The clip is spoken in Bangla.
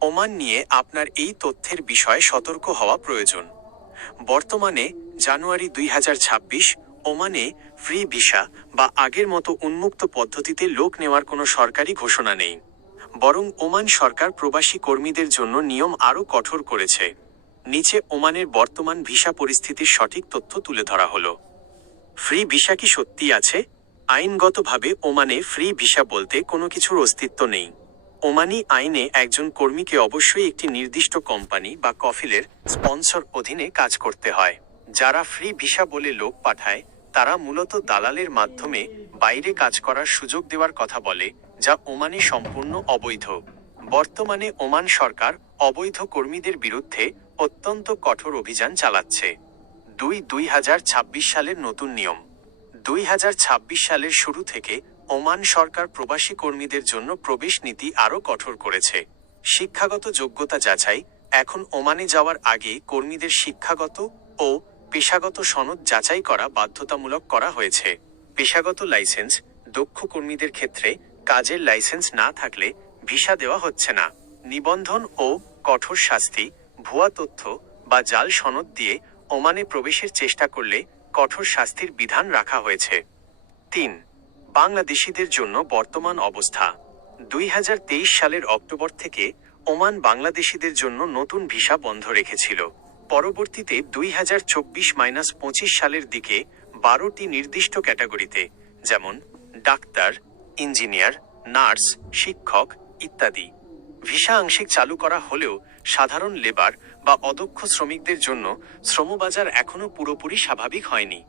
ওমান নিয়ে আপনার এই তথ্যের বিষয়ে সতর্ক হওয়া প্রয়োজন। বর্তমানে জানুয়ারি 2026 ওমানে ফ্রি ভিসা বা আগের মতো উন্মুক্ত পদ্ধতিতে লোক নেওয়ার কোনো সরকারি ঘোষণা নেই, বরং ওমান সরকার প্রবাসী কর্মীদের জন্য নিয়ম আরও কঠোর করেছে। নিচে ওমানের বর্তমান ভিসা পরিস্থিতির সঠিক তথ্য তুলে ধরা হলো। ফ্রি ভিসা কি সত্যি আছে? আইনগতভাবে ওমানে ফ্রি ভিসা বলতে কোনো কিছুর অস্তিত্ব নেই। ওমানি আইনে একজন কর্মীকে অবশ্যই একটি নির্দিষ্ট কোম্পানি বা কফিলের স্পন্সর অধীনে কাজ করতে হয়। যারা ফ্রি ভিসা বলে লোক পাঠায় তারা মূলত দালালের মাধ্যমে বাইরে কাজ করার সুযোগ দেওয়ার কথা বলে, যা ওমানে সম্পূর্ণ অবৈধ। বর্তমানে ওমান সরকার অবৈধ কর্মীদের বিরুদ্ধে অত্যন্ত কঠোর অভিযান চালাচ্ছে। 2026 সালের নতুন নিয়ম। 2026 সালের শুরু থেকে ওমান সরকার প্রবাসী কর্মীদের জন্য প্রবেশ নীতি আরও কঠোর করেছে। শিক্ষাগত যোগ্যতা যাচাই। এখন ওমানে যাওয়ার আগে কর্মীদের শিক্ষাগত ও পেশাগত সনদ যাচাই করা বাধ্যতামূলক করা হয়েছে। পেশাগত লাইসেন্স। দক্ষ কর্মীদের ক্ষেত্রে কাজের লাইসেন্স না থাকলে ভিসা দেওয়া হচ্ছে না। নিবন্ধন ও কঠোর শাস্তি। ভুয়া তথ্য বা জাল সনদ দিয়ে ওমানে প্রবেশের চেষ্টা করলে কঠোর শাস্তির বিধান রাখা হয়েছে। 3. বাংলাদেশিদের জন্য বর্তমান অবস্থা। 2023 সালের অক্টোবর থেকে ওমান বাংলাদেশিদের জন্য নতুন ভিসা বন্ধ রেখেছিল। পরবর্তীতে 2024-25 সালের দিকে 12টি নির্দিষ্ট ক্যাটাগরিতে, যেমন ডাক্তার, ইঞ্জিনিয়ার, নার্স, শিক্ষক ইত্যাদি ভিসা আংশিক চালু করা হলেও সাধারণ লেবার বা অদক্ষ শ্রমিকদের জন্য শ্রমবাজার এখনও পুরোপুরি স্বাভাবিক হয়নি।